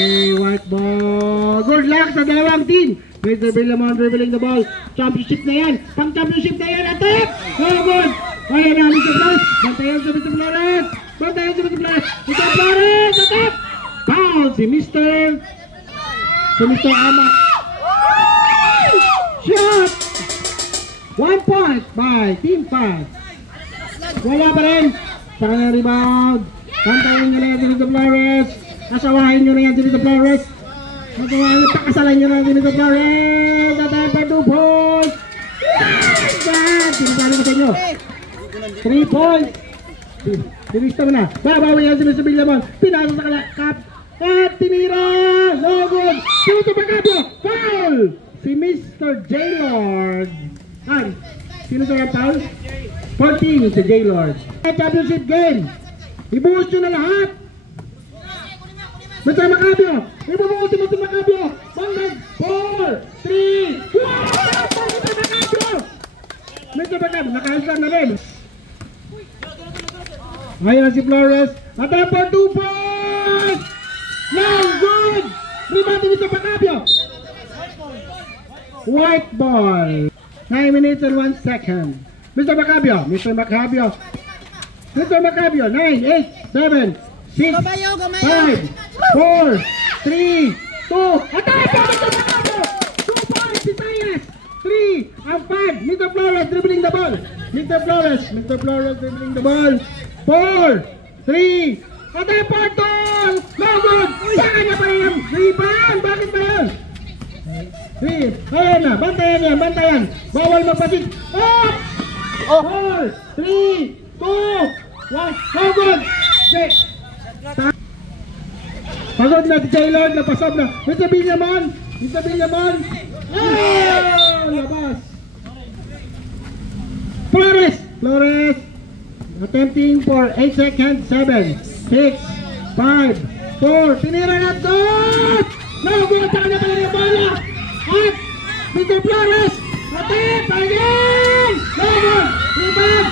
Okay, white ball. Good luck sa dalawang team. Mr. Villamon dribbling the ball. Championship na yan. Pang championship na yan. Attack! Oh, good. Ayan na, Mr. Flores. Bantayan sa Mr. Flores. Bantayan sa Mr. Flores. Mr. Flores, attack! Foul si Mr. Amak. Shot! 1 point by Team 5. Wala pa rin. Sa kanyang rebound. Bantayan nyo na yan si Mr. Flores. Asawahin nyo na yan si Mr. Flores. Pakasalan nyo na yan si Mr. Flores. Attack for 2 points. Sinasabi ko sa inyo. 3 points. Dinista mo na. Babawi yan si Mr. Villamon. Pinasa sa kalakap. At tinira. No good. Sino pagkabyo? Foul. Si Mr. J-Lord. Ay. Sino sa yung foul? 14 si J-Lord. Championship game. Ibuhos nyo na lahat. Mr. Macabio. Ibuhos si Mr. Macabio. 4, 3. Mr. Macabio. Mr. Macabio. Nakahansang na rin. Ngayon si Flores. Attack for 2 points. No good. Rebound Mr. Macabio. White ball. 9 minutes and 1 second. Mr. Macabio. Mr. Macabio. Mr. Macabio. 9, 8, 7, 6, 5, 4, 3, 2. Attack for Mr. Macabio. 2 points. Visayas. 3 and 5. Mr. Flores dribbling the ball. Mr. Flores dribbling the ball. 4, 3, attack for 2! No good! Saan na pa rin ang rebound? Bakit ba yun? 3, ayan na, bantayan. Bawal magpasig. Up! 4, 3, 2, 1, no good! Pagod na si J-Lord, napasab na. Mr. Villamon! Labas! Flores! Attempting for 8 seconds. 7, 6, 5, 4. Tinira na to! No good! Saka na pala yung bola! At Mr. Flores! Attempt! Again! No good! Rebound!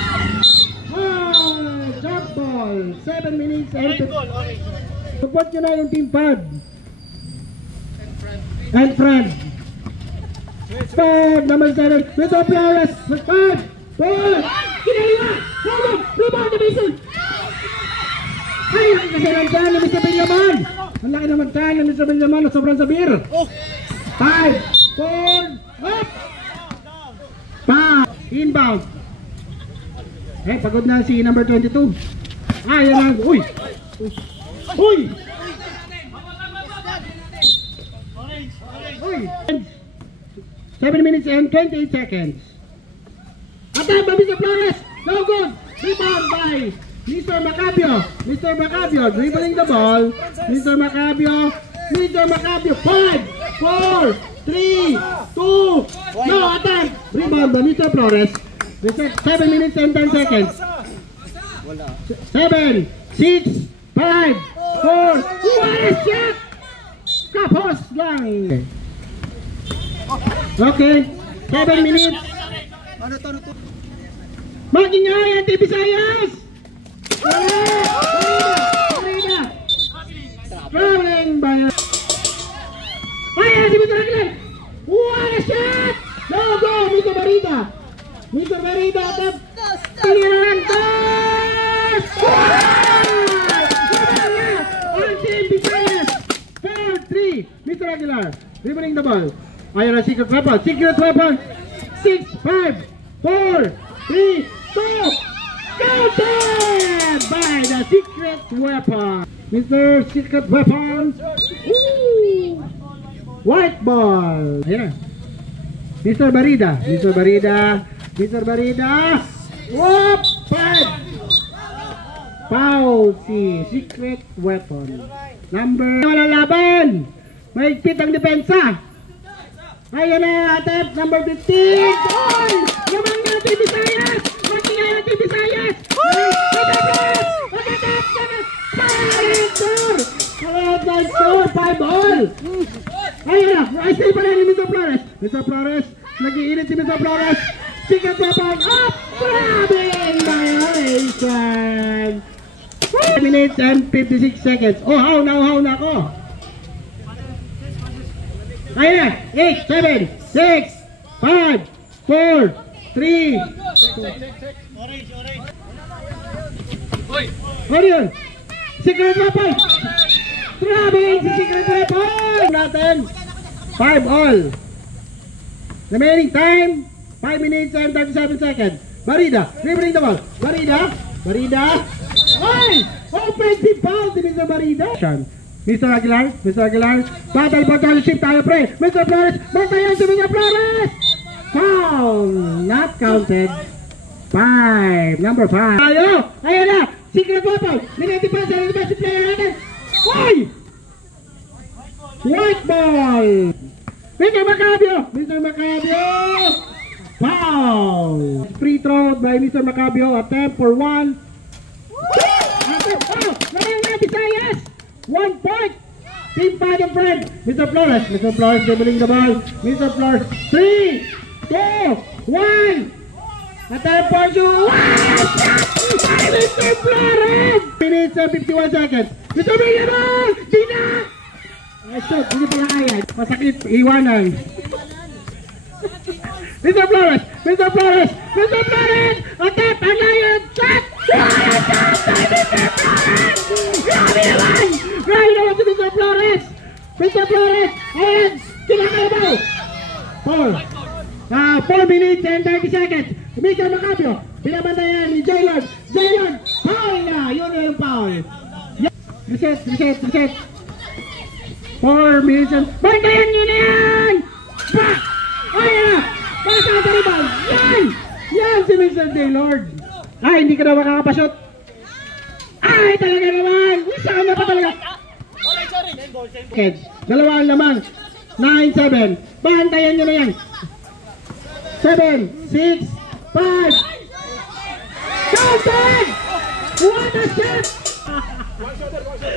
Jump ball! 7 minutes and 50. Support nyo na yung Team 5. And friend. 5 naman 7. Mr. Flores! 5, 4, kinaliwa! Rebound na Mason! Ay, ang kasalantan na Mr. Villamon! Ang laki naman tayo na Mr. Villamon na sobrang sabir! 5, 4, up! 5, inbound! Pagod na si number 22. Yan lang! Uy! 7 minutes and 28 seconds. Attack by Mr. Flores! No good! Rebound by Mr. Macabio dribbling the ball. Mr. Macabio. 5, 4, 3, 2. No, attack! Rebound by Mr. Flores. 7 minutes and 10 seconds. 7, 6, 5, 4. What a shot! Kapos lang. Okay. 7 minutes. Mag-ingay ang TV Visayas! Marina! Rolling by... Ayan si Mr. Aguilar! What a shot! No go! Mr. Barida! Tiniran to! Ang Team Visayas! 4-3! Mr. Aguilar dribbling the ball. Ayan ang secret weapon! 6, 5, 4, 3, 2, counted by the secret weapon. Mr. Secret Weapon. White ball. Ayan na. Mr. Barida. Whoop! 5. Foul si Secret Weapon. Walang laban. Mahigpit ang depensa. Ayan na, attempt number 15. Goal! Naman nga Team Visayas! Magkingay ang Team Visayas! Score! 5-all! Ayan na, ay stay pa rin ni Mr. Flores. Mr. Flores, nag-iinit si Mr. Flores. Secret weapon up! Grabbing violation! 5 minutes and 56 seconds. Oh, how na ako. Ayan na. 8, 7, 6, 5, 4, 3. Ano yun? Secret weapon! Traveling si secret weapon! Natin. 5 all. Remaining time, 5 minutes and 37 seconds. Barida, dribbling the ball. Barida. Ay! Offensive foul si Mr. Barida. Mr. Aguilar. Battle for championship tayo, pre. Mr. Flores, bantayan si Mr. Flores! Foul! Not counted. 5. Number 5. Ayan na! Secret weapon! Negative pass sa best player natin! Uy! White ball! Mr. Macabio! Foul! Free throw by Mr. Macabio. Attempt for 1. Naman na, Visayas! 1 point! Team Father Friend! Mr. Flores dribbling the ball. Mr. Flores, 3, 2, 1! Attempt for 2! Mr. Flores! Minutes and 51 seconds. Mr. Billabong! Dina! Ay, shot, hindi pala kaya. Masakit, iwanan. Mr. Flores! Attempt! Ang layon! Shot! Grabe naman si Mr. Flores! Ayan! Kinakalabaw! 4 minutes and 30 seconds. Mr. Macabio, binabantayan ni Jaylord. Foul na! Yun na yung foul. Reset. 4 minutes and... Bantayan nyo na yan! Ayan na! Basta sa rebound! Yan si Mr. Jaylord. Ay, hindi ka na makakapashoot. Ay, talaga naman! Isa ka na pa talaga. Dalawa ang lamang. 9-7. Bantayan nyo na yan. 7, 6, 5. Counted! What a shot!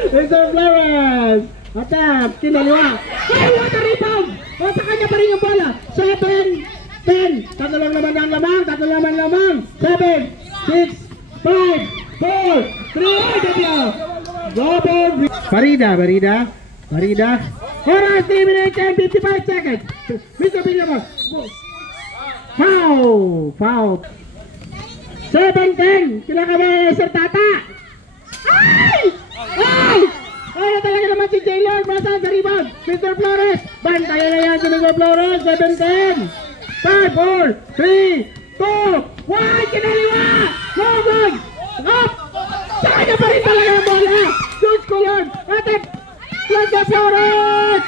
Mr. Flores. Attempt, kinaliwa. Ay, what a rebound! O, sa kanya pa rin yung bola. 7, 10. Tatlo lang naman ang lamang. 7, 6, 5, 4, 3. Double. Barida. Oras 3 minutes and 55 seconds. Mr. Billabong. Foul. 7-10. Kinakabayan Sir Tata. Ay! Ay, talaga naman si Jaylord. Masaan sa rebound? Mr. Flores. Bantayan na yan si Mr. Flores. 7-10. 5, 4, 3, 2, 1. Kinaliwa. No good. Up. Saka pa rin talaga ang bola. Shoot ko yun. Atep. Mr. Flores.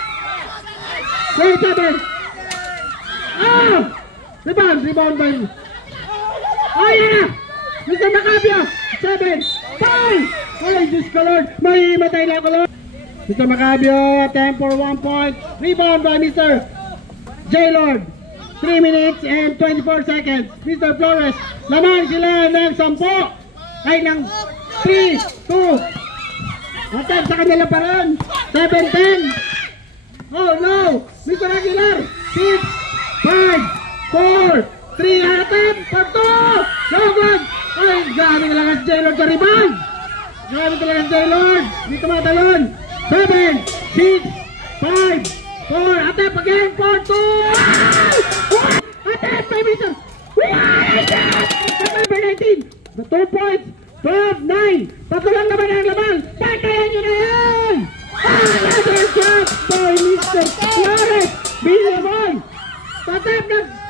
7. Rebound by ayan na! Mr. Macabio! 7, 5! Ay, Diyos ko Lord! May matay na ako Lord! Mr. Macabio, attempt for 1 point. Rebound by Mr. Jaylord. 3 minutes and 24 seconds. Mr. Flores, lamang sila ng 10. Ay, ng 3, 2. Attempt sa kanila pa rin. 7-10. Oh no! Mr. Aguilar! 6, 5, 4, 3, attempt for 2! No good! Ay, grabe talaga si Jaylord sa rebound! Hindi tumatalon! 7, 6, 5, 4, attempt again for 2! Attempt by Mr. Number 19! The 2 points! 12, 9! Tatlo lang naman ang lamang! Patayan nyo na yan! Another shot by Mr. Flores! Billabong! Attempt na...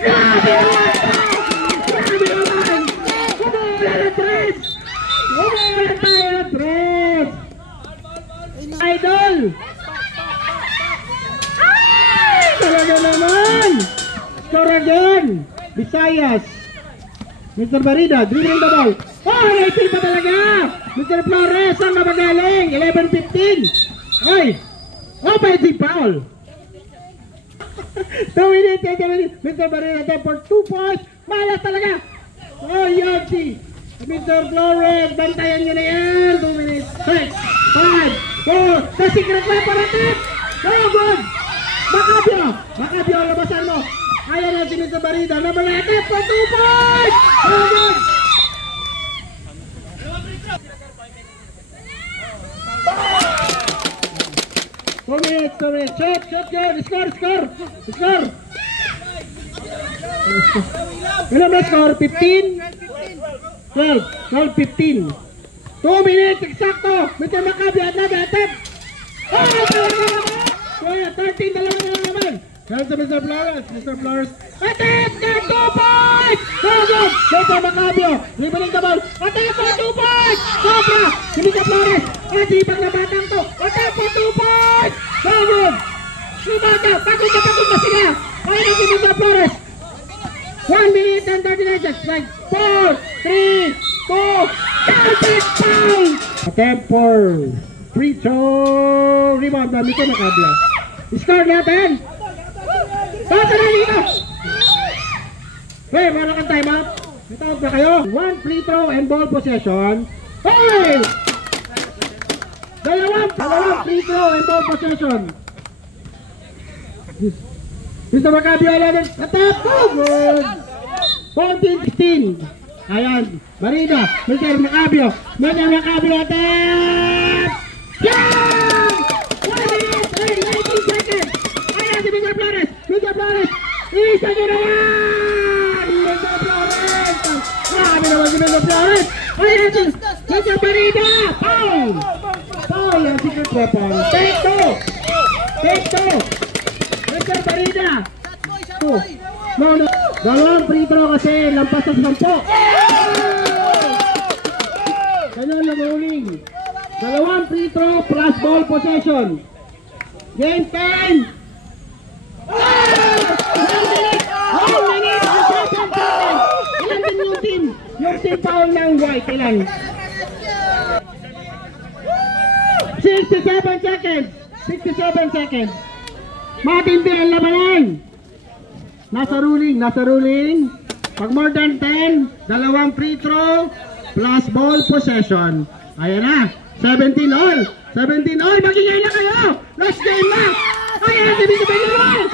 Grabe naman! Umuulan tayo na tres! Idol! Ay! Talaga naman! Score again! Visayas! Mr. Barida, dribbling the ball. Oh, naipil pa talaga! Mr. Flores, ang mabagaling! 11-15! Ay! Offensive foul! 2 minutes, Mr. Barida for 2 points. Malas talaga. Oh, Yossi. Mr. Flores, bantayan nyo na yan. 2 minutes. 6, 5, 4. The secret weapon attempt. So good. Macabio, labasan mo. Ayan na si Mr. Barida. Number attempt for 2 points. So good. 2 minutes, 2 minutes. Shoot, shoot yun. Score, score. Score. Ilan na score? 15? 12, 12, 15. 2 minutes, eksakto. Mr. Maccabi, another attempt. Oh, kaya 13, dalawa na lang naman. Kaya sa Mr. Flores, Mr. Flores. Attempt for 2 points! So good! Mr. Maccabi, dribbling the ball. Attempt for 2 points! Sobra! Si Mr. Flores, nasipag na batang to. Attempt for 2 points! So good! Si Bata, pagod na sila. Kaya na si Mr. Flores. 1 minute and 39 seconds. Like 4, 3, 2, foul! Attempt for free throw. Rebound by Mr. Maccabi. Score natin! Basta na dito! Hey, meron kang timeout? May tawag ba kayo? 1 free throw and ball possession. Hey! Dalawang free throw and ball possession. Mr. Maccabi, attempt! Oh, good! 14-16. Ayan, Marida, Mr. Maccabi, attempt! Yeah! 1 minute, 19 seconds. Ayan si Mr. Flores, isa nyo na yan! Mr. Flores! Grabe naman si Mr. Flores! Ayan si Mr. Marida! Foul! Foul ang secret weapon. Take 2! Mr. Marida! No. Dalawang free throw kasi lampas sa 10. Ganyan lang uling. Dalawang free throw plus ball possession. Game time! 1 minute! 1 minute! Ilan din yung team? Yung team foul ng white, ilan? 67 seconds! 67 seconds! Matindi ang labanan! Nasa ruling. Pag more than 10, dalawang free throw plus ball possession. Ayan na. 17 all. Magigay na kayo. Last game na. Ayan, sabi ko ba naman?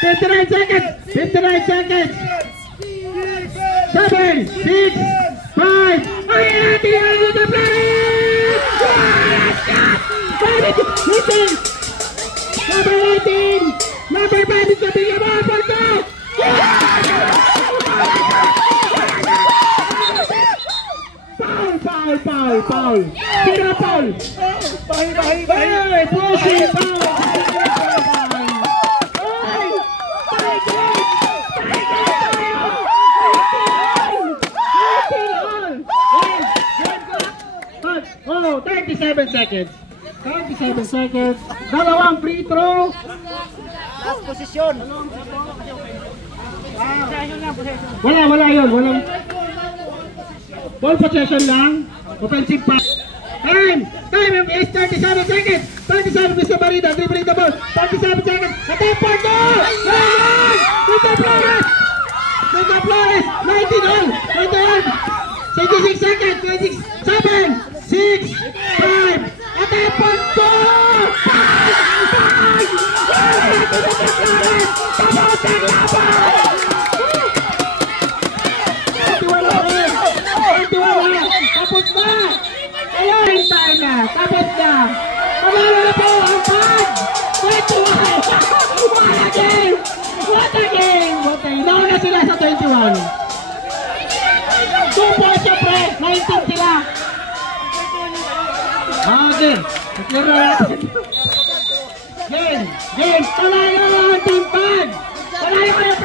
59 seconds. 7, 6, 5. Ayan, tingnan mo sa play. Number 18! Number 5 is coming about for 2! Foul! Tira foul! Bahi! Pushing foul! Oh, 37 seconds! 37 seconds. Dalawang free throw. Last position. Wala yun. Walang ball possession lang. Offensive pass. Time is 37 seconds. 37 Mr. Marida dribbling the ball. 37 seconds. Attempt for 2. Mr. Flores. 19 all. 66 seconds. 7, 6, 5. Attempt for 2. Tapos na! Ayan, time na! Tapos na! Pamalo na po ang pag! 21! What a game! Nauna sila sa 21. 2 points yung pre! 19 sila! Okay! Naklaro natin! Game! Palayo ang team pag! Palayo kayo!